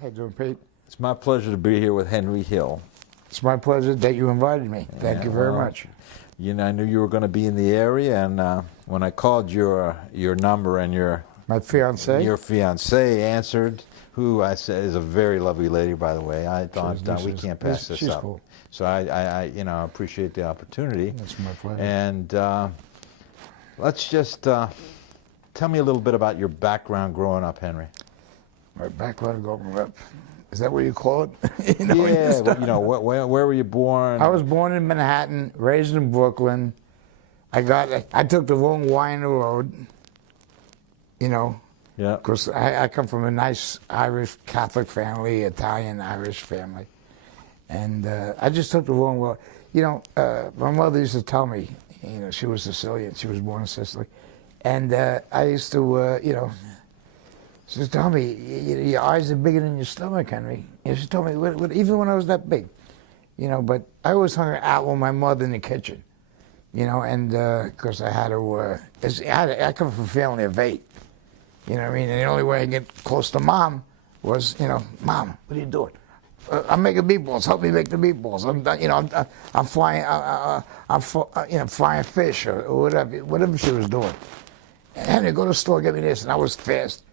How you doing, Pete? It's my pleasure to be here with Henry Hill. It's my pleasure that you invited me. Thank you very much. You know, I knew you were going to be in the area, and when I called your number and my fiance, your fiance answered, who I said is a very lovely lady, by the way. I thought we can't pass this up. Cool. So I appreciate the opportunity. It's my pleasure. And let's just tell me a little bit about your background growing up, Henry. My background growing up. Is that what you call it? Where were you born? I was born in Manhattan, raised in Brooklyn. I took the wrong Y in the road, yeah, because I come from a nice Irish Catholic family, Italian Irish family, and I just took the wrong road. My mother used to tell me, she was Sicilian, she was born in Sicily, and I used to, she just told me, your eyes are bigger than your stomach, Henry. She told me, even when I was that big, but I always hung out with my mother in the kitchen, and because I had to, I come from a family of 8, you know what I mean? And the only way I get close to Mom was, Mom, what are you doing? I'm making meatballs. Help me make the meatballs. I'm frying, frying fish or whatever she was doing. Henry, go to the store, get me this, and I was fast.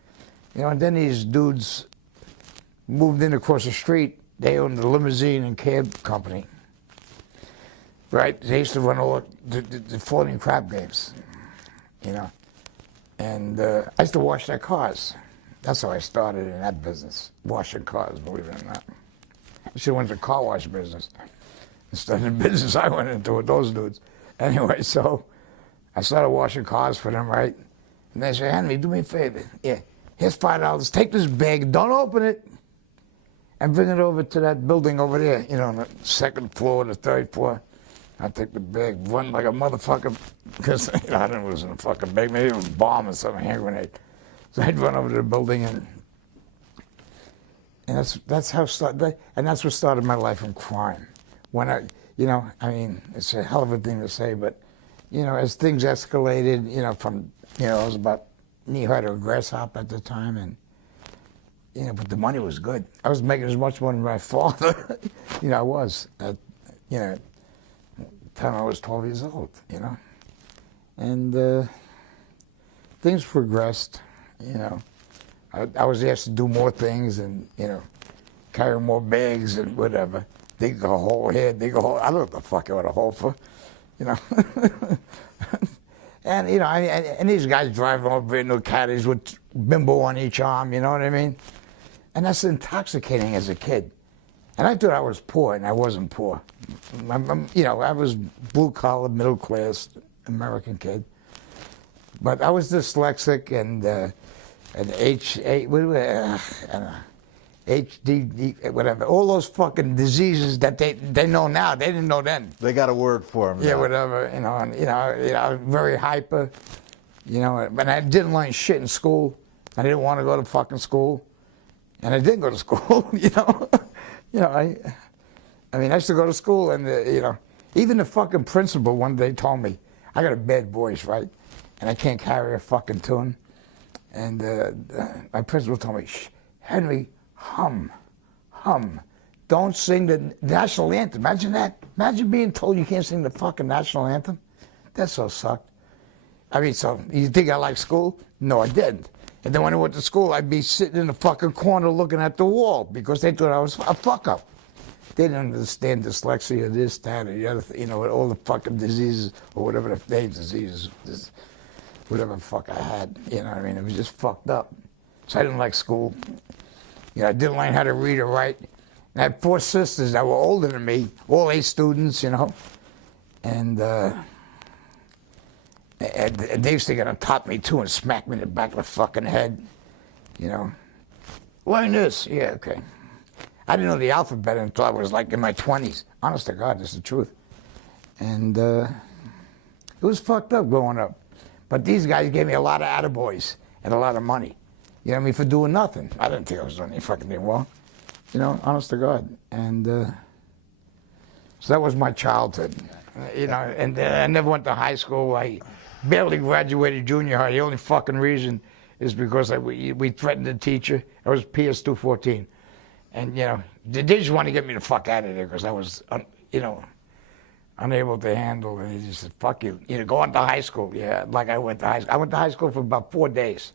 And then these dudes moved in across the street. They owned the limousine and cab company, right? They used to run all the floating crab games, And I used to wash their cars. That's how I started in that business, washing cars, believe it or not. I should have went to the car wash business instead of the business I went into with those dudes. Anyway, so I started washing cars for them, right? And they said, Henry, do me a favor. Yeah. Here's $5. Take this bag, don't open it, and bring it over to that building over there, on the second floor, the third floor. I take the bag, run like a motherfucker, because I didn't know it was in a fucking bag. Maybe it was a bomb or something, hand grenade. So I'd run over to the building, and that's how it started. And that's what started my life in crime. When it's a hell of a thing to say, but as things escalated, from I was about knee-high to a grasshopper at the time, and but the money was good. I was making as much money as my father. I was at the time I was 12 years old. And things progressed. I was asked to do more things and carry more bags and whatever. Dig a hole here, dig a hole. I don't know what the fuck I want a hole for, And, and these guys driving all brand new caddies with bimbo on each arm, you know what I mean? And that's intoxicating as a kid. And I thought I was poor, and I wasn't poor. I was blue-collar, middle-class American kid. But I was dyslexic and HD, whatever, all those fucking diseases that they know now, they didn't know then. They got a word for them. Yeah, whatever, very hyper, but I didn't learn shit in school. I didn't want to go to fucking school, and I didn't go to school, I used to go to school, and, even the fucking principal one day told me, I got a bad voice, right, and I can't carry a fucking tune, and my principal told me, shh, Henry, hum. Don't sing the national anthem. Imagine that. Imagine being told you can't sing the fucking national anthem. That so sucked. So you think I liked school? No, I didn't. And then when I went to school, I'd be sitting in the fucking corner looking at the wall because they thought I was a fuck up. They didn't understand dyslexia, this, that, or the other thing, all the fucking diseases or whatever the diseases, whatever the fuck I had. It was just fucked up. So I didn't like school. I didn't learn how to read or write. And I had 4 sisters that were older than me, all A students, And they used to get on top of me, too, and smack me in the back of the fucking head, Learn this. Yeah, okay. I didn't know the alphabet until I was, in my 20s. Honest to God, this is the truth. And it was fucked up growing up. But these guys gave me a lot of attaboys and a lot of money. For doing nothing. I didn't think I was doing any fucking thing wrong. Honest to God. And so that was my childhood. And I never went to high school. I barely graduated junior high. The only fucking reason is because we threatened the teacher. I was PS 214. And, you know, they just want to get me the fuck out of there because I was, you know, unable to handle it. He just said, fuck you. You know, go on to high school. Yeah, like I went to high school. I went to high school for about 4 days.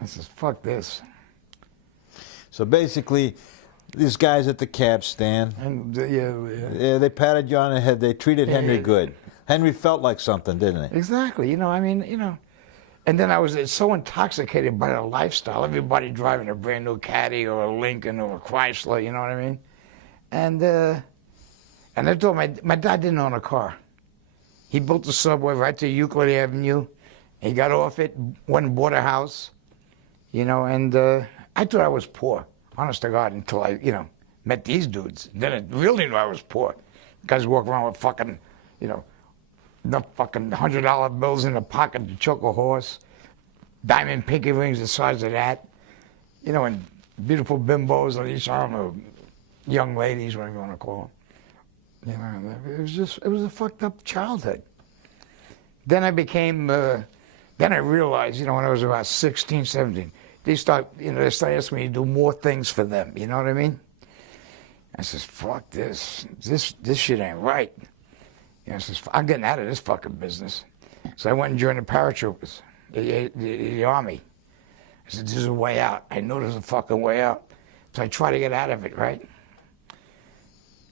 I said, fuck this. So basically, these guys at the cab stand, And, yeah, they patted you on the head. They treated Henry good. Henry felt like something, didn't he? Exactly. You know, I mean, you know. And then I was so intoxicated by the lifestyle. Everybody driving a brand new Caddy or a Lincoln or a Chrysler, you know what I mean? And I told my dad didn't own a car. He built the subway right to Euclid Avenue. He got off it, went and bought a house, you know, and I thought I was poor, honest to God, until I, you know, met these dudes. Then I really knew I was poor. Guys walk around with fucking, you know, the fucking $100 bills in the pocket to choke a horse, diamond pinky rings the size of that, you know, and beautiful bimbos on each arm, or young ladies, whatever you want to call them. You know, it was a fucked up childhood. Then I became, then I realized, you know, when I was about 16, 17, they started asking me to do more things for them, you know what I mean? I says, fuck this shit ain't right. You know, I says, I'm getting out of this fucking business. So I went and joined the paratroopers, the Army. I said, there's a way out. I know there's a fucking way out. So I try to get out of it, right?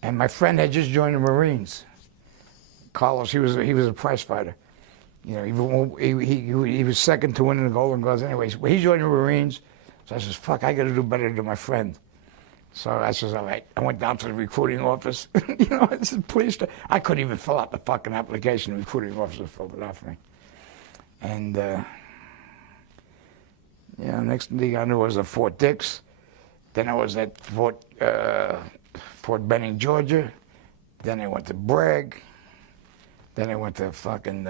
And my friend had just joined the Marines. Carlos, he was a prize fighter. You know, he was second to winning the Golden Gloves anyways. But he joined the Marines. So I says, fuck, I got to do better than my friend. So I says, all right. I went down to the recruiting office. You know, I said, please. I couldn't even fill out the fucking application. The recruiting officer filled it out for me. And, you know, next thing I knew was at Fort Dix. Then I was at Fort Benning, Georgia. Then I went to Bragg. Then I went to fucking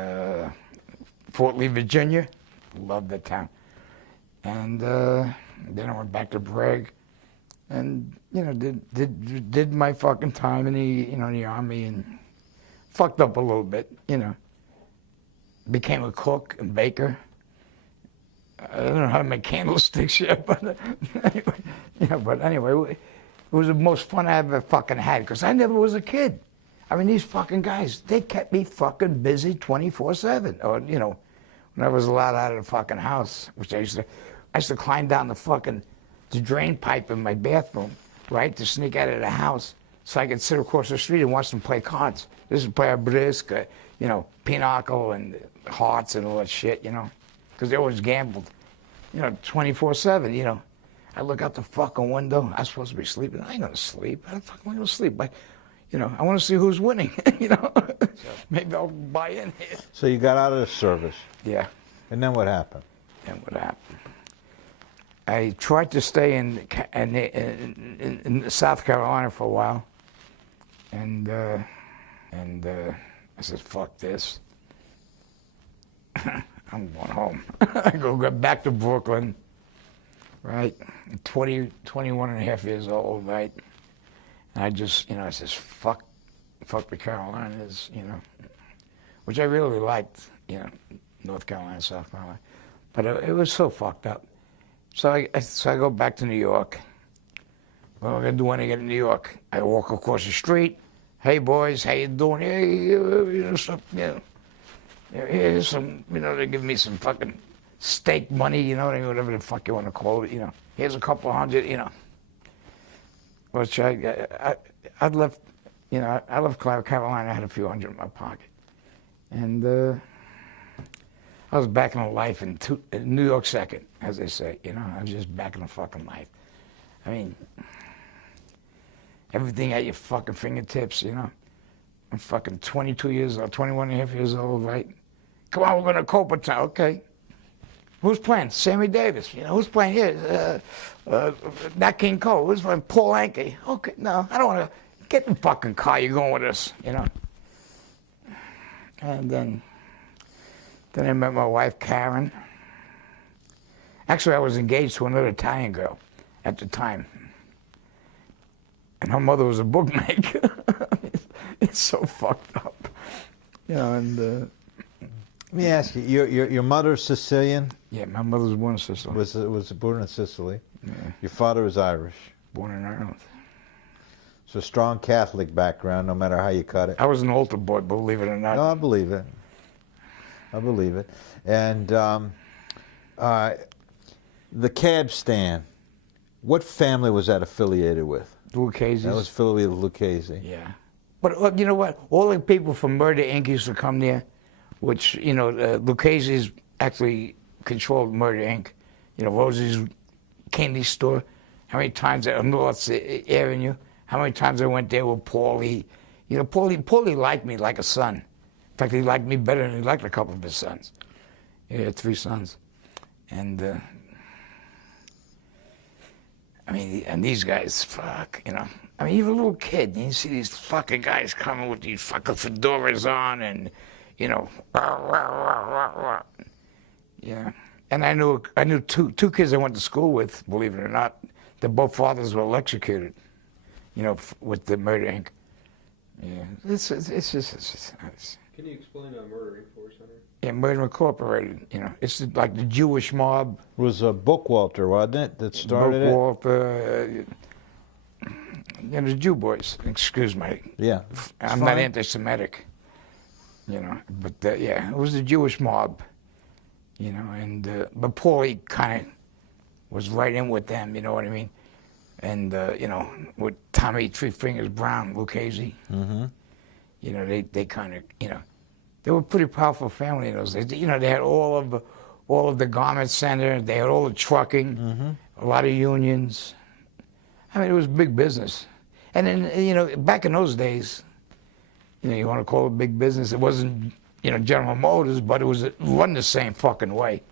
Fort Lee, Virginia. Loved that town. And then I went back to Bragg. And, you know, did my fucking time in the, you know, in the Army, and fucked up a little bit, you know. Became a cook and baker. I don't know how to make candlesticks yet, but anyway, yeah, but anyway, it was the most fun I ever fucking had, because I never was a kid. I mean, these fucking guys, they kept me fucking busy 24/7. Or, you know, when I was allowed out of the fucking house, which I used to climb down the drain pipe in my bathroom, right, to sneak out of the house so I could sit across the street and watch them play cards. This is play a brisk, you know, pinochle and hearts and all that shit, you know, because they always gambled, you know, 24/7, you know. I look out the fucking window. I'm supposed to be sleeping. I ain't gonna sleep. How the fuck am I gonna sleep? But, you know, I want to see who's winning, you know. Maybe I'll buy in here. So you got out of the service. Yeah. And then what happened? Then what happened? I tried to stay in South Carolina for a while, and I said, "Fuck this! I'm going home." I go back to Brooklyn, right? 21 and a half years old, right? And I just, you know, I says, "Fuck the Carolinas," you know, which I really liked, you know, North Carolina, South Carolina, but it was so fucked up. So I go back to New York. What am I gonna do when I get to New York? I walk across the street. Hey boys, how you doing? Hey, you know, some, you know, here's some, you know, they give me some fucking steak money, you know, whatever the fuck you want to call it, you know. Here's a couple $100, you know. Which I left, you know, I left Carolina. I had a few hundred in my pocket, and I was back in life in New York second, as they say. You know, I was just back in the fucking life. I mean, everything at your fucking fingertips, you know. I'm fucking 22 years old, 21 and a half years old, right? Come on, we're going to Cooperstown. Okay. Who's playing? Sammy Davis. You know, who's playing here? Nat King Cole. Who's playing? Paul Anka. Okay, no, I don't want to. Get in the fucking car. You're going with us, you know. And then I met my wife, Karen. Actually, I was engaged to another Italian girl at the time. And her mother was a bookmaker. It's so fucked up. You know, and... Let me ask you, your mother's Sicilian? Yeah, my mother was born in Sicily. Was born in Sicily. Yeah. Your father is Irish. born in Ireland. It's a strong Catholic background, no matter how you cut it. I was an altar boy, believe it or not. No, I believe it. I believe it. And the cab stand, what family was that affiliated with? Lucchese's. That was affiliated with Lucchese. Yeah. But you know what? All the people from Murder Inc. used to come there, which, you know, Lucchese's actually controlled Murder Inc. You know, Rosie's candy store. How many times on North Avenue? How many times I went there with Paulie? You know, Paulie liked me like a son. In fact, he liked me better than he liked a couple of his sons. He had 3 sons. And, I mean, and these guys, fuck, you know. I mean, you're a little kid, and you see these fucking guys coming with these fucking fedoras on and, you know, rah, rah, rah, rah, rah. Yeah. And I knew two kids I went to school with, believe it or not, that both fathers were electrocuted, you know, with the Murder Inc. Yeah, it's just nice. Can you explain Murder Inc. for us, Henry? Yeah, Murder Incorporated, you know, it's like the Jewish mob. It was Bookwalter, wasn't it, that started it? Bookwalter, you know, the Jew boys, excuse me. Yeah. I'm not anti-Semitic, you know, but yeah, it was the Jewish mob, you know, and, but Paulie kind of was right in with them, you know what I mean? And, you know, with Tommy Three Fingers Brown, Lucchese, you know, they kind of, you know, they were a pretty powerful family in those days. You know, they had all of the garment center, they had all the trucking, a lot of unions. I mean, it was big business. And then, you know, back in those days, you know, you want to call it big business, it wasn't, you know, General Motors, but it was run the same fucking way.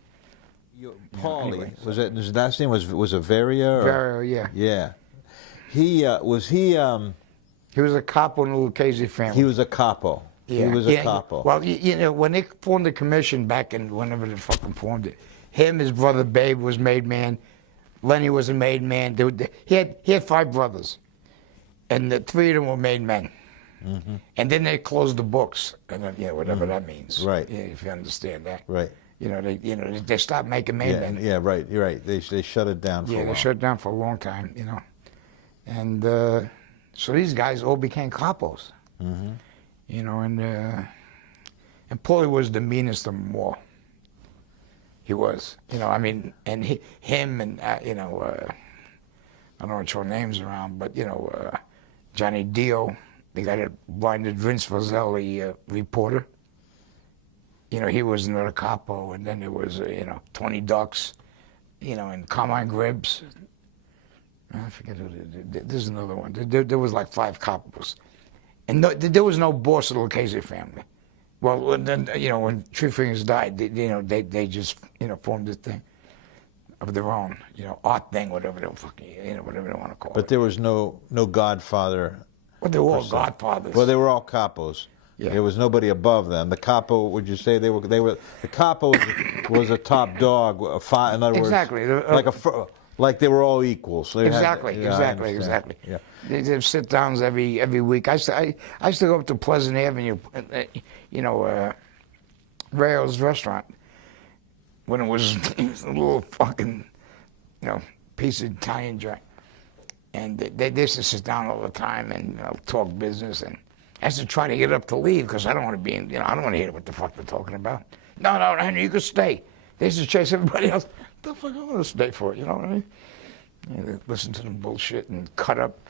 Paulie, anyway, was it, his last name was Averia? Averia, yeah. Yeah. He, was he... He was a capo in the Lucchese family. He was a capo. Yeah. He was a capo. Well, you know, when they formed the commission back in whenever they fucking formed it, him, his brother Babe was made man, Lenny was a made man. He had 5 brothers, and the 3 of them were made men. And then they closed the books, and then, you know, whatever that means. Right. Yeah, if you understand that. Right. You know, they stopped making made men. Yeah, right. You're right. They shut it down for a while. Yeah, they shut it down for a long time. You know, and so these guys all became capos. You know, and Paulie was the meanest of them all. He was, you know, I mean, and him and, you know, I don't want to throw names around, but, you know, Johnny Dio, the guy that blinded Vince Fazeli, reporter, you know, he was another capo, and then there was, you know, Tony Ducks, you know, and Carmine Gribbs. I forget who, there's another one. There was like 5 capos. And there was no boss of the Lucchese family. Well, then, you know, when Three Fingers died, you know, they just, you know, formed this thing of their own, you know, art thing, whatever they fucking, you know, whatever they want to call it. But there was no godfather. Well, they were all godfathers. Well, they were all capos. Yeah. There was nobody above them. The capo, would you say they were the capo was a top dog, in other words, exactly. Like they were all equals. Exactly. Yeah. They have sit-downs every week. I used to go up to Pleasant Avenue, you know, Rayo's restaurant, when it was a little fucking, you know, piece of Italian joint. And they used to sit down all the time and, you know, talk business. And I used to try to get up to leave because I don't want to be in, you know, I don't want to hear what the fuck they're talking about. No, Henry, you could stay. They used to chase everybody else. What the fuck I want to stay for, you know what I mean? You know, listen to them bullshit and cut up,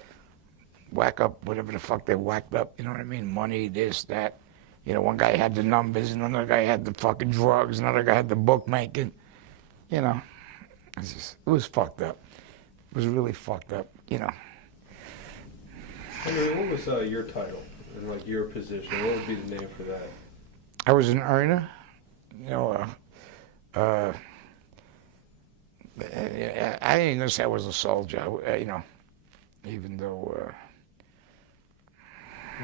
whack up whatever the fuck they whacked up, you know what I mean? Money, this, that. You know, one guy had the numbers, and another guy had the fucking drugs, another guy had the bookmaking. You know, it was fucked up. It was really fucked up, you know. Henry, what was your title and like your position? What would be the name for that? I was an earner, you know. I ain't gonna say I was a soldier, you know, even though.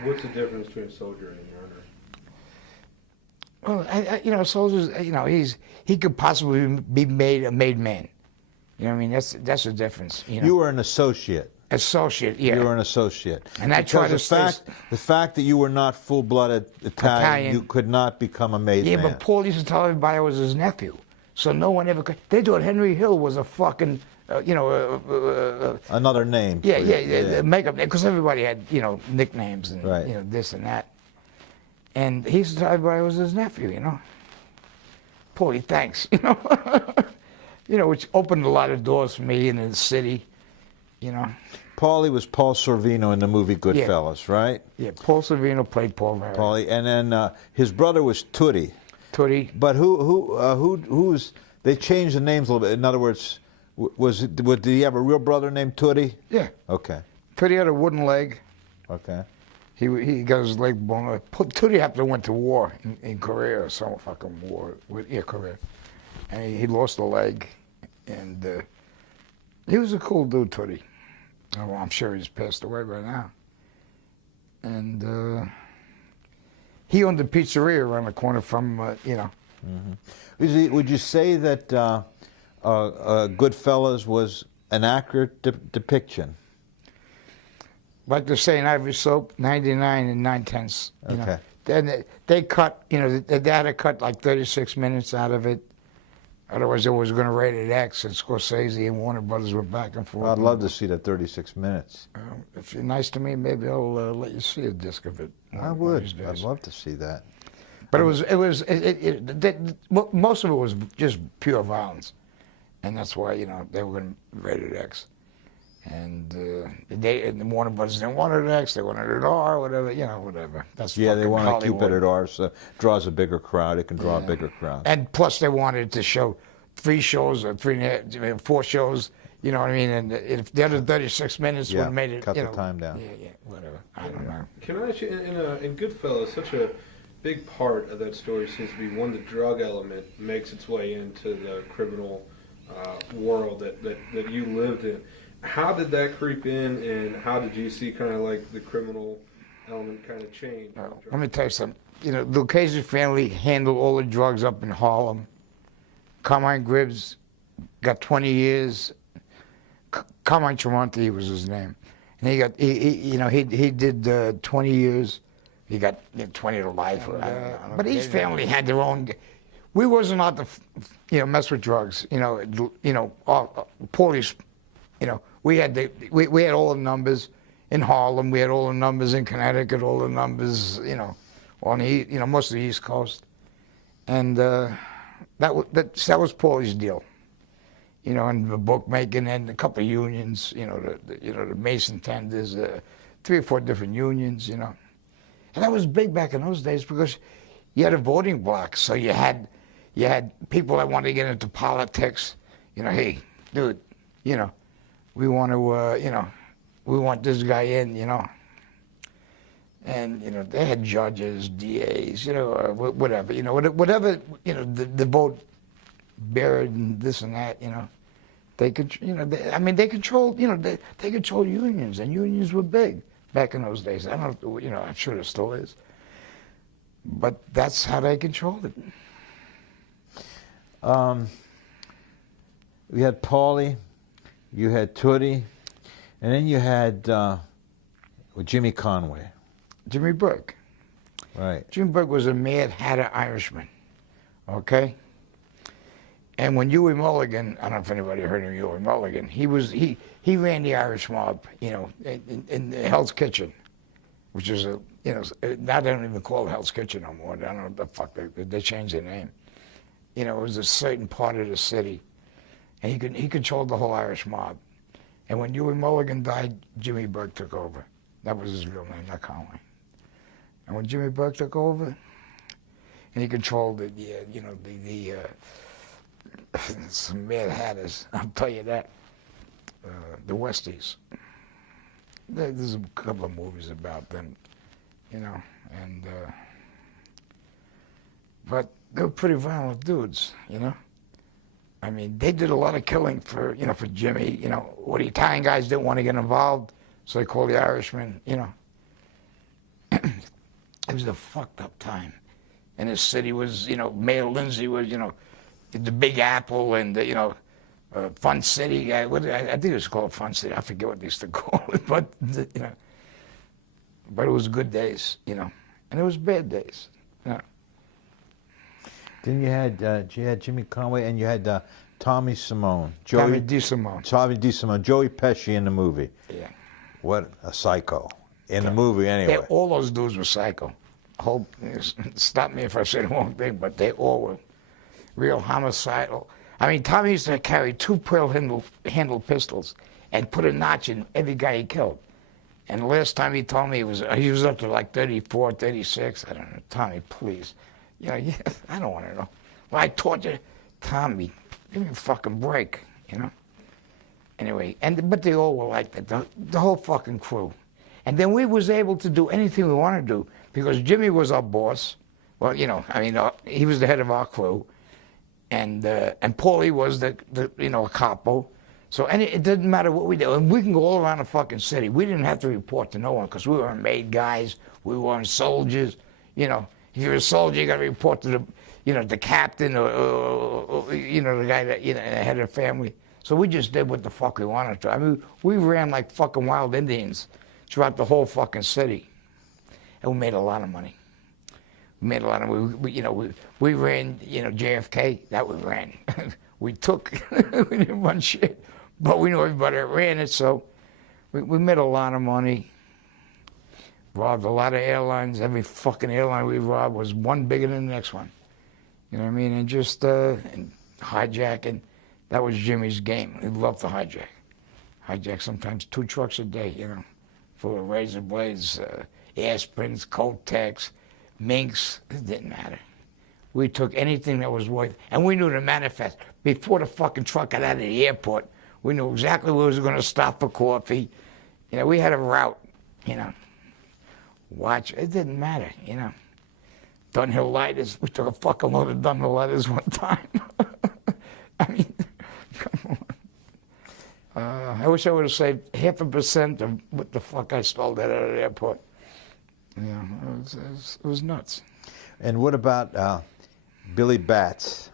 What's the difference between a soldier and an earner? Well, you know, soldiers, you know, he could possibly be made a made man. You know what I mean? That's the difference. You know? You were an associate. Associate, yeah. You were an associate. And I tried to the fact that you were not full-blooded Italian, you could not become a made man. Yeah, but Paul used to tell everybody I was his nephew. So no one ever. They thought Henry Hill was a fucking, Another name. Yeah. Makeup, because everybody had, nicknames and Right. This and that. And he said everybody was his nephew, Paulie, thanks, which opened a lot of doors for me in the city, Paulie was Paul Sorvino in the movie Goodfellas, right? Yeah, Paul Sorvino played Paul Murray. Paulie, and then his brother was Tootie. Tootie. But who's? They changed the names a little bit. In other words, did he have a real brother named Tootie? Yeah. Okay. Tootie had a wooden leg. Okay. He got his leg blown. Tootie happened to went to war in Korea or some fucking war Korea, and he lost a leg, and he was a cool dude, Tootie. Oh, I'm sure he's passed away by now. And he owned a pizzeria around the corner from Mm-hmm. Would you say that Goodfellas was an accurate depiction? Like they're saying, Ivory Soap, 99 and 9/10. Okay. Then they cut, they had to cut like 36 minutes out of it. Otherwise, it was going to rate it X, and Scorsese and Warner Brothers were back and forth. I'd love to see that 36 minutes. If you're nice to me, maybe I'll let you see a disc of it. I would. I'd love to see that. But most of it was just pure violence, and that's why they were going to rate it X. And the Warner Brothers didn't want it X; they wanted it R, whatever, whatever. That's they want to Hollywood. keep it at R, so draws a bigger crowd. It can draw a bigger crowd. And plus, they wanted to show 3 shows or 4 shows. You know what I mean? And if the other 36 minutes would have made it, cut the time down. Yeah, whatever. I don't know. Can I ask you, in Goodfellas, such a big part of that story seems to be when the drug element makes its way into the criminal world that you lived in. How did that creep in, and how did you see kind of like the criminal element kind of change? Let me tell you something. The Lucchese family handled all the drugs up in Harlem. Carmine Gribbs got 20 years. Carmine Tremonti was his name, and he did 20 years. He got 20 to life. But each family had their own. We wasn't allowed to, mess with drugs. Police. We had we had all the numbers in Harlem. We had all the numbers in Connecticut. All the numbers, on the most of the East Coast, and that was Paulie's deal. And the bookmaking and a couple of unions. The Mason tenders, 3 or 4 different unions. And that was big back in those days because you had a voting block, so you had people that wanted to get into politics. Hey, dude, we want to, we want this guy in, and they had judges, DAs, whatever, whatever, the vote buried and this and that, they could, they controlled, they controlled unions, and unions were big back in those days. I don't know, I'm sure it still is, but that's how they controlled it. We had Paulie. You had Tootie, and then you had Jimmy Conway. Jimmy Burke. Right. Jimmy Burke was a Mad Hatter Irishman, okay? And when Huey Mulligan, I don't know if anybody heard of Huey Mulligan, he ran the Irish mob, in Hell's Kitchen, which is now they don't even call it Hell's Kitchen no more. I don't know what the fuck, they changed their name. It was a certain part of the city. And he controlled the whole Irish mob. And when Huey Mulligan died, Jimmy Burke took over. That was his real name, not Conway. And when Jimmy Burke took over, and he controlled some Mad Hatters, I'll tell you that. The Westies. There's a couple of movies about them, and but they were pretty violent dudes, I mean, they did a lot of killing for Jimmy. What the Italian guys didn't want to get involved, so they called the Irishmen. It was a fucked up time, and the city was, Mayor Lindsay was, the Big Apple, and Fun City. I think it was called Fun City. I forget what they used to call it, but but it was good days, and it was bad days. Then you had Jimmy Conway, and you had Tommy Simone. Tommy DeSimone. Tommy DeSimone. Joey Pesci in the movie. Yeah. What a psycho. In the movie, anyway. All those dudes were psycho. Stop me if I say the wrong thing, but they all were real homicidal. I mean, Tommy used to carry 2 pearl-handled pistols and put a notch in every guy he killed. And the last time he told me he was up to like 34, 36. I don't know. Tommy, please. You know, I don't want to know. Well, I tortured Tommy. Give me a fucking break, you know? Anyway, but they all were like that, the whole fucking crew. And then we was able to do anything we wanted to do because Jimmy was our boss. Well, you know, I mean, he was the head of our crew. And Paulie was the a capo. So it didn't matter what we did. And we can go all around the fucking city. We didn't have to report to no one because we weren't made guys. We weren't soldiers. You know, if you're a soldier, you got to report to the captain or the guy that, the head of the family. So we just did what the fuck we wanted to. I mean, we ran like fucking wild Indians throughout the whole fucking city. And we made a lot of money. We made a lot of money. We ran, JFK, that we ran. We didn't run shit. But we knew everybody that ran it, so we made a lot of money. Robbed a lot of airlines. Every fucking airline we robbed was one bigger than the next one. You know what I mean? And just and hijacking. That was Jimmy's game. He loved to hijack. Hijack sometimes 2 trucks a day, full of razor blades, aspirins, Kotex, minks. It didn't matter. We took anything that was worth, and we knew to manifest. Before the fucking truck got out of the airport, we knew exactly where we was going to stop for coffee. We had a route, Watch, it didn't matter, Dunhill lighters, we took a fucking load of Dunhill lighters one time. I mean, come on. I wish I would have saved 0.5% of what the fuck I stole that out of the airport. Yeah, it was nuts. And what about Billy Batts?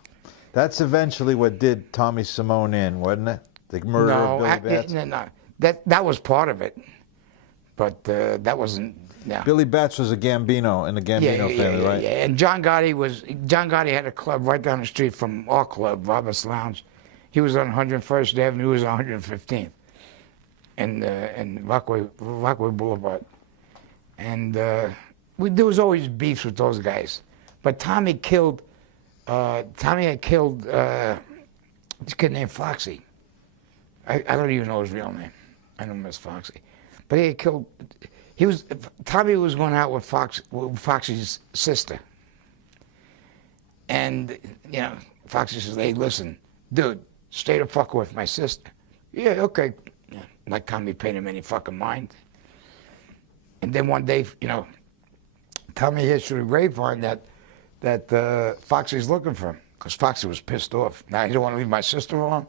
That's eventually what did Tommy Simone in, wasn't it? The murder of Billy Batts? No. That was part of it. But that wasn't... No. Billy Batts was a Gambino in the Gambino family, right? Yeah, and John Gotti had a club right down the street from our club, Robert's Lounge. He was on 101st Avenue, he was on 115th, and Rockaway Boulevard. And there was always beefs with those guys. But Tommy had killed this kid named Foxy. I don't even know his real name. I know him as Foxy. But he had killed... Tommy was going out with Foxy's sister. And, Foxy says, hey, listen, dude, stay the fuck with my sister. Yeah, okay. Yeah, like Tommy paid him any fucking mind. And then one day, Tommy hears through the grapevine that Foxy's looking for him. Because Foxy was pissed off. Now, he don't want to leave my sister alone.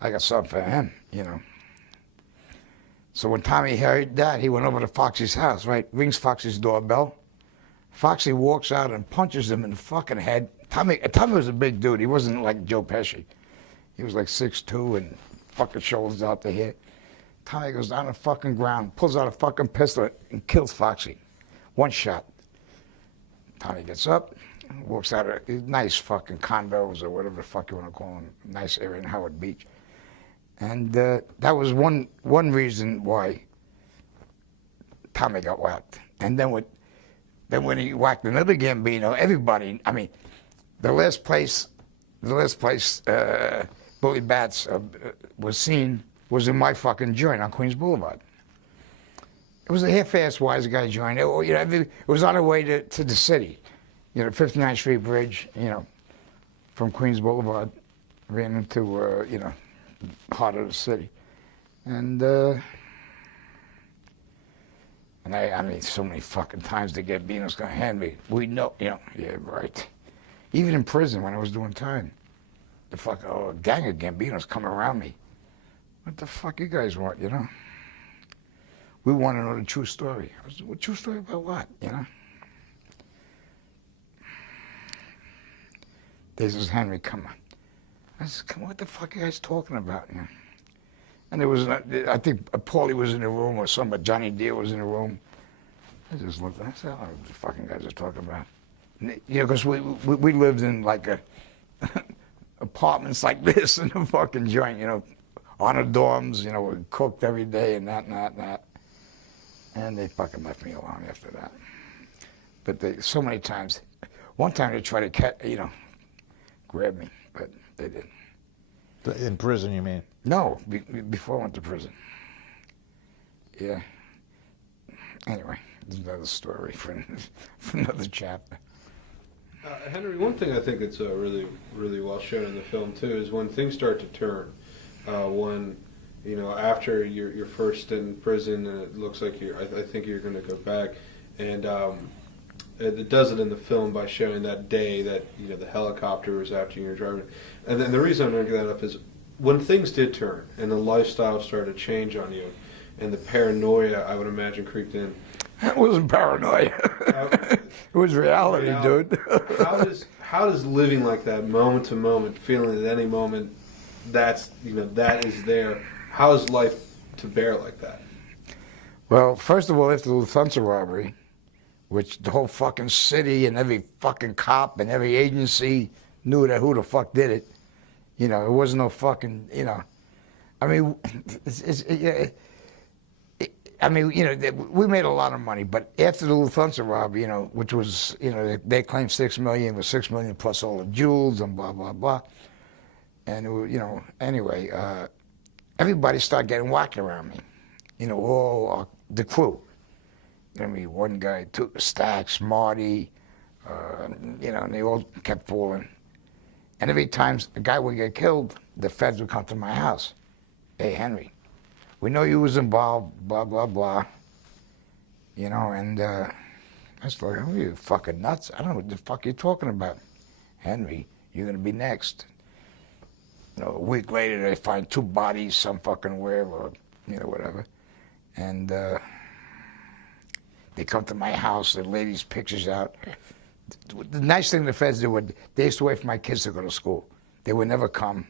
I got something for him, So when Tommy heard that, he went over to Foxy's house, right? Rings Foxy's doorbell. Foxy walks out and punches him in the fucking head. Tommy was a big dude. He wasn't like Joe Pesci. He was like 6'2" and fucking shoulders out to here. Tommy goes down the fucking ground, pulls out a fucking pistol and kills Foxy. One shot. Tommy gets up, walks out of nice fucking condos or whatever the fuck you want to call them. Nice area in Howard Beach. And that was one reason why Tommy got whacked. And then when he whacked another Gambino, everybody, I mean, the last place Billy Batts was seen was in my fucking joint on Queens Boulevard. It was a half-assed Wiseguy joint. It was on the way to the city, 59th Street Bridge, from Queens Boulevard, ran into, heart of the city. And I mean, so many fucking times the Gambino's gonna hand me. We know, yeah, right. Even in prison when I was doing time, a gang of Gambinos come around me. What the fuck you guys want, We want to know the true story. I was, well, true story about what, They says, Henry, come on. I said, come on, what the fuck are you guys talking about? And there was, I think Paulie was in the room or somebody, Johnny Deere was in the room. I just looked, I said, I don't know what the fucking guys are talking about. You know, because we lived in like apartments like this in the fucking joint, you know, on the dorms, you know, we cooked every day and that. And they fucking left me alone after that. But they, so many times, one time they tried to, you know, grab me, but they didn't. In prison, you mean? No, before I went to prison. Yeah. Anyway, there's another story for another chapter. Henry, one thing I think that's really, really well shown in the film too is when things start to turn. When, you know, after you're first in prison and it looks like I think you're going to go back, and it does it in the film by showing that day that, you know, the helicopter was after you were driving. And then the reason I'm bringing that up is when things did turn and the lifestyle started to change on you, and the paranoia, I would imagine, creeped in. It wasn't paranoia. It was reality, dude. how does living like that, moment to moment, feeling at any moment that's, you know, that is there, how is life to bear like that? Well, first of all, after the Lufthansa robbery, which the whole fucking city and every fucking cop and every agency knew that who the fuck did it. You know, it wasn't no fucking, you know. I mean, I mean, you know, we made a lot of money, but after the Lufthansa robbery, you know, which was, you know, they claimed $6 million, was $6 million plus all the jewels and blah, blah, blah. And, it was, you know, anyway, everybody started getting whacked around me. You know, all the crew. I mean, one guy took Stacks, Marty, you know, and they all kept falling. And every time a guy would get killed, the feds would come to my house. Hey, Henry, we know you was involved, blah, blah, blah. You know, and I was like, oh, you fucking nuts. I don't know what the fuck you're talking about. Henry, you're going to be next. You know, a week later, they find 2 bodies, some fucking where, or, you know, whatever. And they come to my house, the ladies' pictures out. The nice thing the feds did was they used to wait for my kids to go to school. They would never come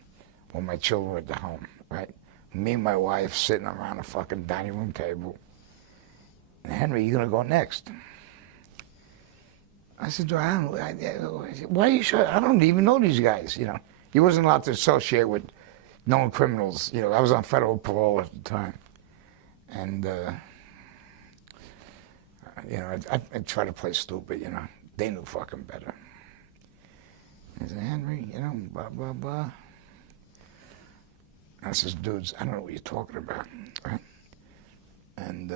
when my children were at the home, right? Me and my wife sitting around a fucking dining room table. And Henry, you're going to go next. I said, why are you sure? I don't even know these guys, you know. He wasn't allowed to associate with known criminals. You know, I was on federal parole at the time. And, you know, I tried to play stupid, you know. They knew fucking better. I said, Henry, you know, blah, blah, blah. I says, dudes, I don't know what you're talking about, right? And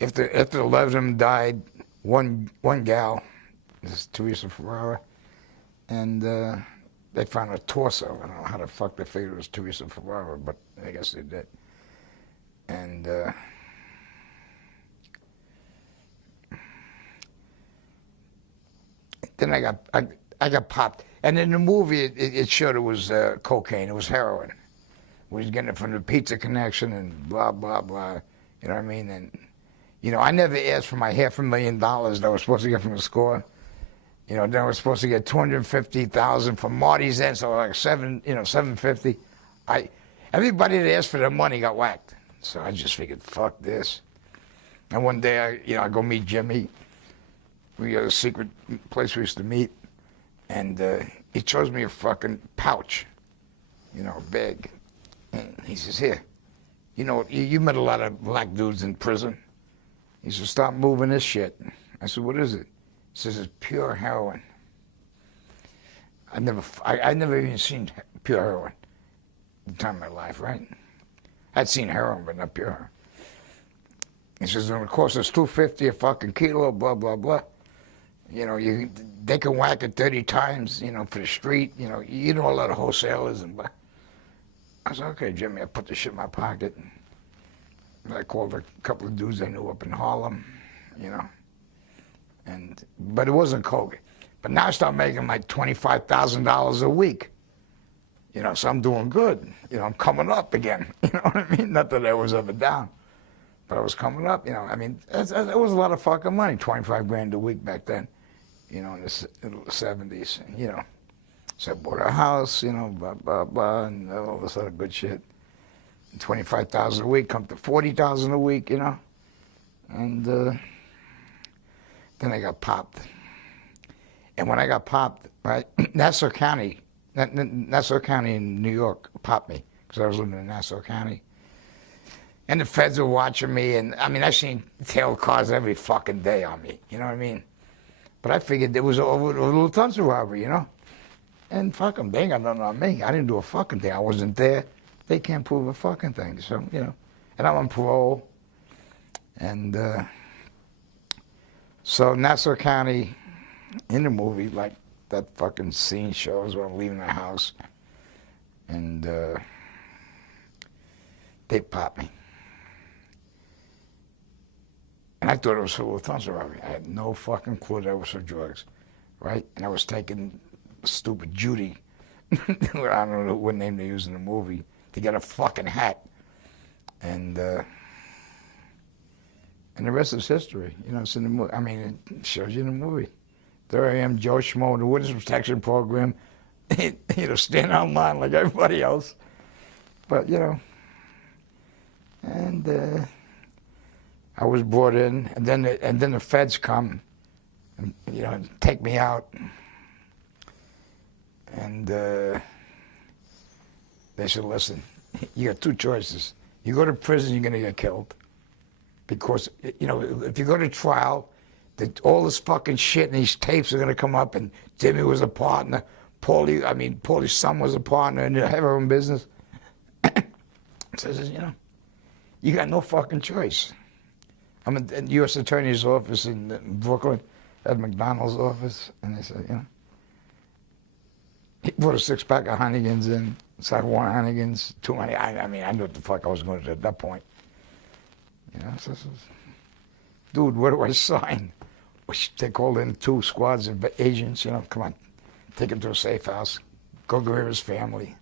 after 11 of them died, one gal, this is Teresa Ferrara, and they found a torso. I don't know how the fuck they figured it was Teresa Ferrara, but I guess they did. And then I got popped. And in the movie, it showed it was cocaine. It was heroin. We was getting it from the Pizza Connection and blah, blah, blah. You know what I mean? And, you know, I never asked for my $500,000 that I was supposed to get from the score. You know, then I was supposed to get $250,000 from Marty's end, so like $750. Everybody that asked for their money got whacked. So I just figured, fuck this. And one day, I go meet Jimmy. We got a secret place we used to meet. And he shows me a fucking pouch, you know, a bag. And he says, here, you know, you met a lot of black dudes in prison. He says, stop moving this shit. I said, what is it? He says, it's pure heroin. I never even seen pure heroin at the time of my life, right? I'd seen heroin, but not pure heroin. He says, it costs us $250 a fucking kilo, blah, blah, blah. You know, they can whack it 30 times, you know, for the street. You know a lot of wholesalers and blah. I said, okay, Jimmy, I put the shit in my pocket. And I called a couple of dudes I knew up in Harlem, you know. But it wasn't coke. But now I start making like $25,000 a week. You know, so I'm doing good. You know, I'm coming up again. You know what I mean? Not that I was ever down. But I was coming up, you know. I mean, it was a lot of fucking money, 25 grand a week back then, you know, in the 70s, you know. So I bought a house, you know, blah, blah, blah, and all this other good shit. And 25,000 a week, come to 40,000 a week, you know. And Then I got popped. And when I got popped, right, Nassau County in New York popped me because I was living in Nassau County. And the feds were watching me, and I mean, I seen tail cars every fucking day on me, you know what I mean? But I figured it was over a little tons of robbery, you know? And fuck them, they ain't got nothing on me. I didn't do a fucking thing. I wasn't there. They can't prove a fucking thing, so, you know. And I'm on parole. And so Nassau County, in the movie, like that fucking scene shows when I'm leaving the house, and they popped me. And I thought it was for Lufthansa robbery. I had no fucking clue that it was for drugs, right? And I was taking stupid Judy, I don't know what name they use in the movie, to get a fucking hat. And the rest is history. You know, it's in the movie. I mean, it shows you in the movie. There I am, Joe Schmo, in the Witness Protection Program, you know, standing on line like everybody else. But, you know, and I was brought in, and then the feds come, and, you know, take me out, and they said, listen, you got two choices. You go to prison, you're gonna get killed, because, you know, if you go to trial, all this fucking shit and these tapes are gonna come up, and Jimmy was a partner, Paulie's son was a partner in the heroin business. So I says, you know, you got no fucking choice. I'm in the U.S. Attorney's office in Brooklyn, at McDonald's office, and they said, you know, he put a 6-pack of Heinekens in, so I had 1 Heinekens, 2 Heinekens. I mean, I knew what the fuck I was going to do at that point. You know, so, dude, what do I sign? They called in 2 squads of agents, you know, come on, take him to a safe house, go grab his family.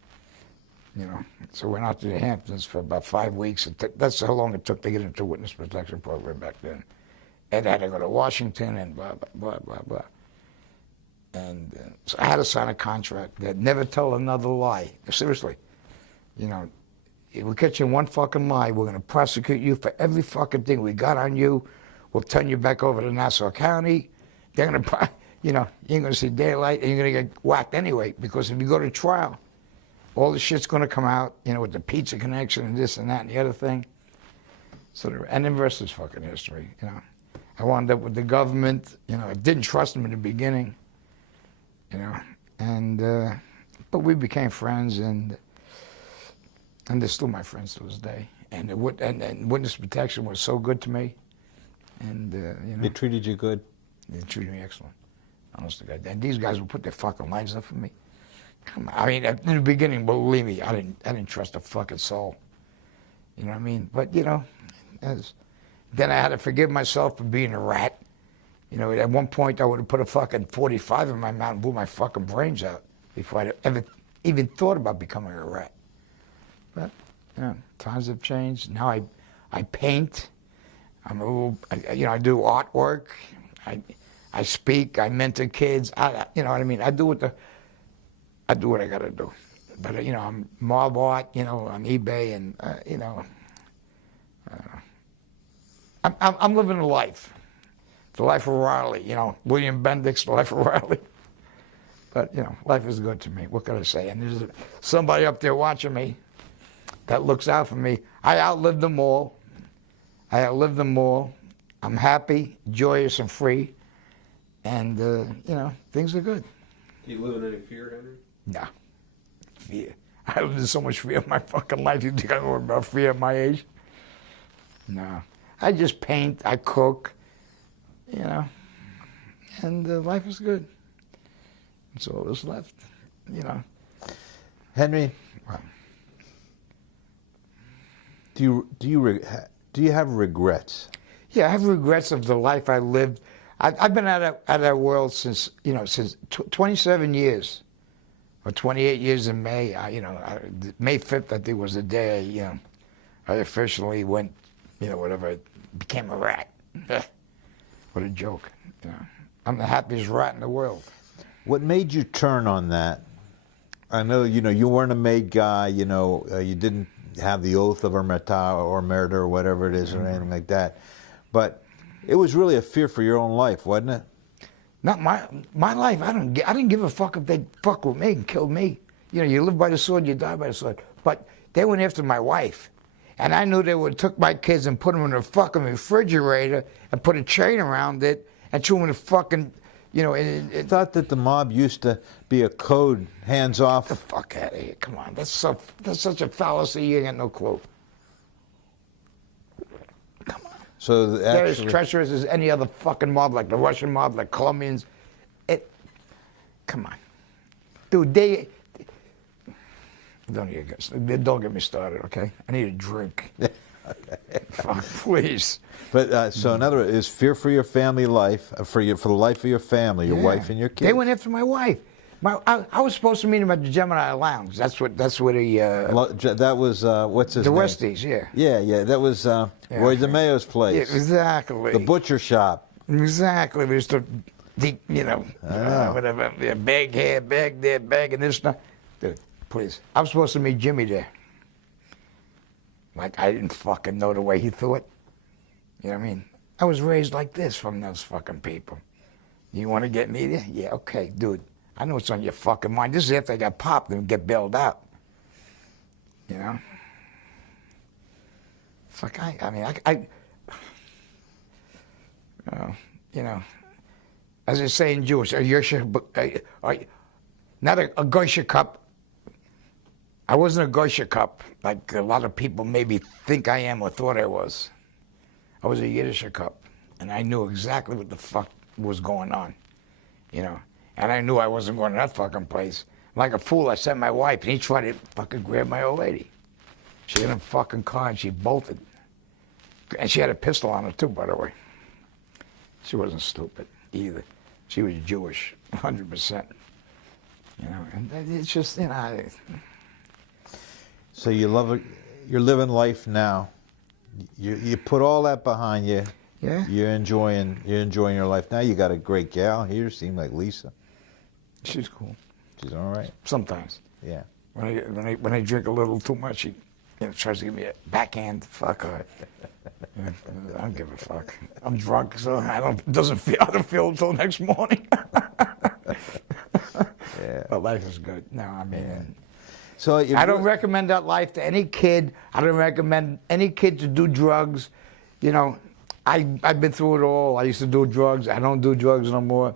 You know, so we went out to the Hamptons for about 5 weeks. That's how long it took to get into Witness Protection Program back then. And I had to go to Washington and blah, blah, blah, blah, blah. And so I had to sign a contract that never tell another lie. Seriously. You know, if we catch you in one fucking lie, we're going to prosecute you for every fucking thing we got on you. We'll turn you back over to Nassau County. They're going to, you know, you ain't going to see daylight, and you're going to get whacked anyway, because if you go to trial, all the shit's going to come out, you know, with the pizza connection and this and that and the other thing. So, and the rest is fucking history, you know. I wound up with the government, you know, I didn't trust them in the beginning, you know, and, but we became friends, and they're still my friends to this day. And Witness Protection was so good to me, and, you know. They treated you good? They treated me excellent, honest to God. And these guys would put their fucking lives up for me. Come on. I mean, in the beginning, believe me, I didn't trust a fucking soul. You know what I mean? But, you know, then I had to forgive myself for being a rat. You know, at one point I would have put a fucking 45 in my mouth and blew my fucking brains out before I ever even thought about becoming a rat. But, you know, times have changed. Now I paint. I'm a little, you know, I do artwork. I speak. I mentor kids. You know what I mean? I do what I got to do. But, you know, I'm mob art, you know, on eBay, and, you know, I'm living a life. The life of Riley, you know, William Bendix, the life of Riley. But, you know, life is good to me. What can I say? And there's somebody up there watching me that looks out for me. I outlived them all. I'm happy, joyous, and free. And, you know, things are good. Do you live in any fear, Henry? No. Fear. I lived in so much fear in my fucking life. You think I know about fear at my age? No. I just paint, I cook, you know, and life is good. That's all that's left, you know. Henry, Well, do you have regrets? yeah, I have regrets of the life I lived. I've been out of that world since, you know, since 27 years, or 28 years in May. You know, May 5th, I think, was the day, you know, I officially went, you know, whatever, became a rat. What a joke, you know. I'm the happiest rat in the world. What made you turn on that? I know, you know, you weren't a made guy, you know, you didn't have the oath of omerta or murder or whatever it is, or anything like that. But It was really a fear for your own life, wasn't it? Not my life. I didn't give a fuck if they fuck with me and killed me. You know, you live by the sword, you die by the sword. But they went after my wife. And I knew they would have took my kids and put them in a fucking refrigerator and put a chain around it and threw them in a fucking, you know. I thought that the mob used to be a code, hands off. Get the fuck out of here. Come on. That's such a fallacy. You ain't got no clue. Come on. So They're as treacherous as any other fucking mob, like the Russian mob, like Colombians. Come on. Dude, don't get me started, okay? I need a drink. Fuck, please. But so in other words, is fear for your family life, for the life of your family, your wife and your kids. They went after my wife. I was supposed to meet him at the Gemini Lounge. That's where the that was what's his the name? Westies, yeah. Yeah. That was Roy DeMayo's place. Yeah, exactly. The butcher shop. Exactly. We used to, whatever. Yeah, bag here, bag there, bag and this stuff. Dude, please. I was supposed to meet Jimmy there. Like, I didn't fucking know the way he thought. You know what I mean? I was raised like this from those fucking people. You want to get me there? Yeah, okay, dude. I know what's on your fucking mind. This is after I got popped and get bailed out. You know? Fuck, you know, as they say in Jewish, not a Goysha cup. I wasn't a Goysha cup like a lot of people maybe think I am or thought I was. I was a Yiddish cup, and I knew exactly what the fuck was going on, you know. And I knew I wasn't going to that fucking place. Like a fool, I sent my wife, and he tried to fucking grab my old lady. She got in a fucking car, and she bolted. And she had a pistol on her, too, by the way. She wasn't stupid, either. She was Jewish, 100%. You know, and it's just, you know... So you're living life now. You put all that behind you. Yeah. You're enjoying your life now. You got a great gal here. Seemed like Lisa. She's cool. She's all right. Sometimes. Yeah. When I drink a little too much, she tries to give me a backhand. Fuck her. Yeah, I don't give a fuck. I'm drunk, so I don't feel until next morning. Yeah. But life is good. No, I mean. Yeah. So I don't recommend that life to any kid. I don't recommend any kid to do drugs. You know, I've been through it all. I used to do drugs. I don't do drugs no more.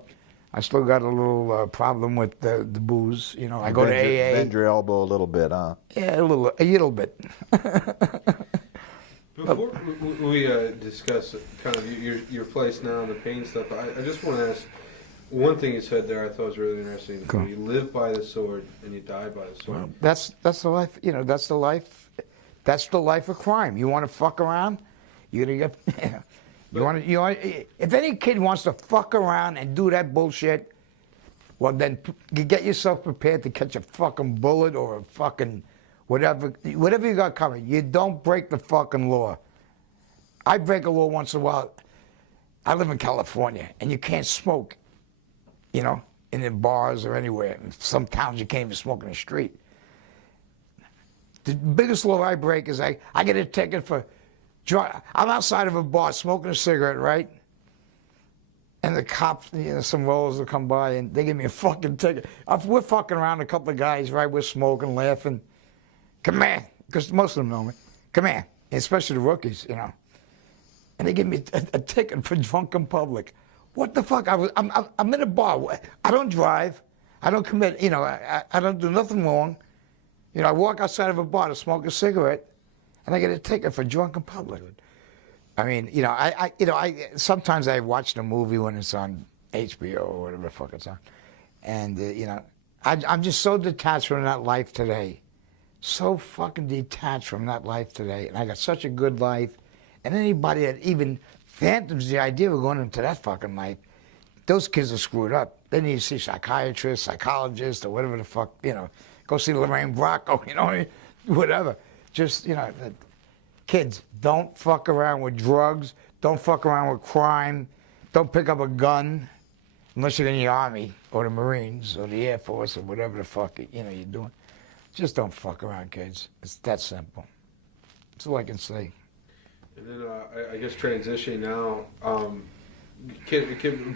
I still got a little problem with the booze. You know, I go to AA. Bend your elbow a little bit, huh? Yeah, a little bit. Before we discuss kind of your place now and the pain stuff, I just want to ask. One thing you said there I thought was really interesting. Cool. You live by the sword and you die by the sword. Well, that's the life. You know, that's the life. That's the life of crime. You want to fuck around, you're gonna get. You want. If any kid wants to fuck around and do that bullshit, well then you get yourself prepared to catch a fucking bullet or a fucking whatever you got coming. You don't break the fucking law. I break a law once in a while. I live in California, and you can't smoke. You know, in the bars or anywhere. In some towns you can't even smoke in the street. The biggest law I break is I get a ticket for, I'm outside of a bar smoking a cigarette, right? And the cops, you know, some rollers will come by and they give me a fucking ticket. We're fucking around, a couple of guys, right? We're smoking, laughing. Come here, because most of them know me. Come here, especially the rookies, you know. And they give me a ticket for drunken public. What the fuck? I'm in a bar. I don't drive. I don't commit. You know, I don't do nothing wrong. You know, I walk outside of a bar to smoke a cigarette, and I get a ticket for drunken public. I mean, you know, sometimes I watch the movie when it's on HBO or whatever the fuck it's on, and you know, I'm just so detached from that life today, so fucking detached from that life today, and I got such a good life, and anybody that even phantoms the idea of going into that fucking life, those kids are screwed up. They need to see psychiatrists, psychologists, or whatever the fuck, you know, go see Lorraine Bracco, you know, whatever. Just, you know, kids, don't fuck around with drugs. Don't fuck around with crime. Don't pick up a gun unless you're in the Army or the Marines or the Air Force or whatever the fuck, you know, you're doing. Just don't fuck around, kids. It's that simple. That's all I can say. And then I guess transitioning now,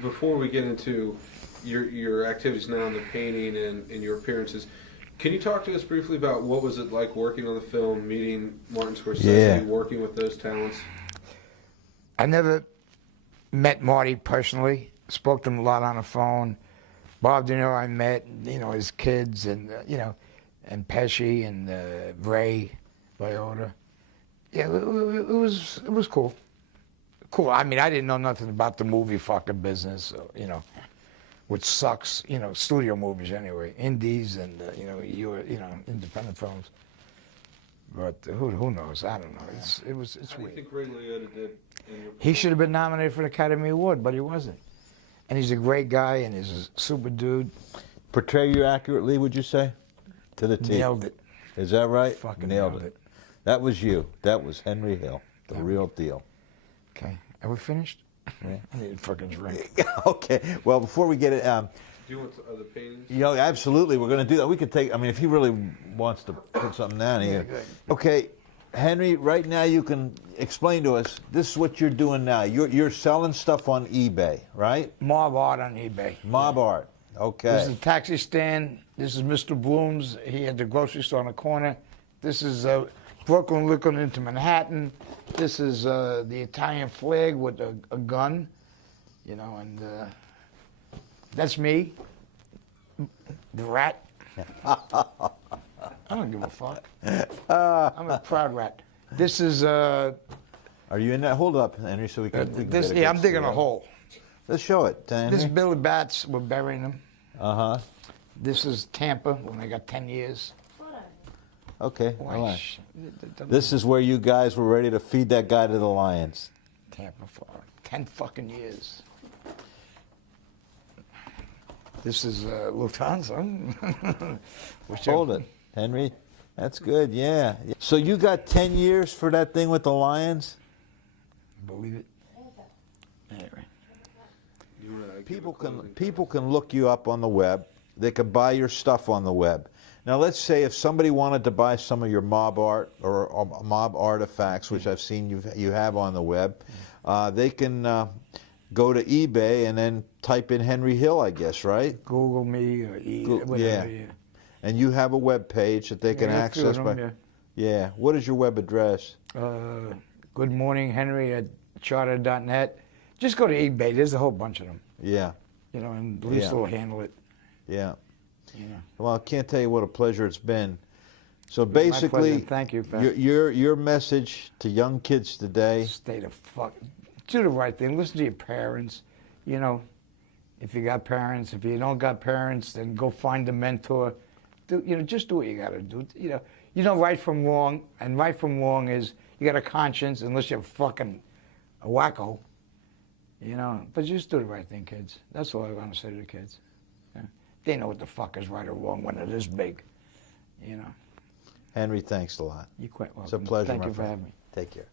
before we get into your activities now in the painting and your appearances, can you talk to us briefly about what was it like working on the film, meeting Martin Scorsese, working with those talents? I never met Marty personally. Spoke to him a lot on the phone. Bob De Niro I met, his kids, and and Pesci and Ray Liotta. Yeah, it was cool. Cool. I mean, I didn't know nothing about the movie fucking business, which sucks. Studio movies anyway, indies and independent films. But who knows? I don't know. It's How weird. do you think Ray Liotta did? He should have been nominated for an Academy Award, but he wasn't. And he's a great guy, and he's a super dude. Portray you accurately, would you say? To the T. Nailed it. Is that right? Fucking nailed it. That was you. That was Henry Hill, the real deal. Okay. Are we finished? Yeah. I need a fucking drink. Okay. Well, before we get it, do you want other paintings? Absolutely. We're going to do that. We could take. I mean, if he really wants to put something down here. Good. Okay, Henry. Right now, you can explain to us. This is what you're doing now. You're selling stuff on eBay, right? Mob art on eBay. Mob art. Okay. This is a taxi stand. This is Mr. Bloom's. He had the grocery store on the corner. This is Brooklyn looking into Manhattan. This is the Italian flag with a gun, and that's me. The rat. I don't give a fuck. I'm a proud rat. This is. Are you in that? Hold up, Henry, so we can. I'm digging a hole. Let's show it, Henry. This is Billy Bats. We're burying him. Uh-huh. This is Tampa when I got 10 years. Okay, all right. This is where you guys were ready to feed that guy to the lions. Tampa for 10 fucking years. This is Lufthansa. Hold it, Henry. That's good, yeah. So you got 10 years for that thing with the lions? Believe it. Anyway. People can look you up on the web. They can buy your stuff on the web. Now, let's say if somebody wanted to buy some of your mob art or mob artifacts, which I've seen you have on the web, they can go to eBay and then type in Henry Hill, I guess, right? Google me or whatever. Yeah. And you have a web page that they can access. Yeah. What is your web address? Good morning, Henry at charter.net. Just go to eBay. There's a whole bunch of them. Yeah. And Lisa will handle it. Yeah. Well, I can't tell you what a pleasure it's been. So basically, thank you. Your message to young kids today: stay the fuck, do the right thing. Listen to your parents. If you got parents, if you don't got parents, then go find a mentor. Just do what you got to do. Right from wrong, and right from wrong is you got a conscience, unless you're fucking a wacko. But just do the right thing, kids. That's all I want to say to the kids. They know what the fuck is right or wrong when it is big, Henry, thanks a lot. You're quite welcome. It's a pleasure, Thank my you for friend. having me. Take care.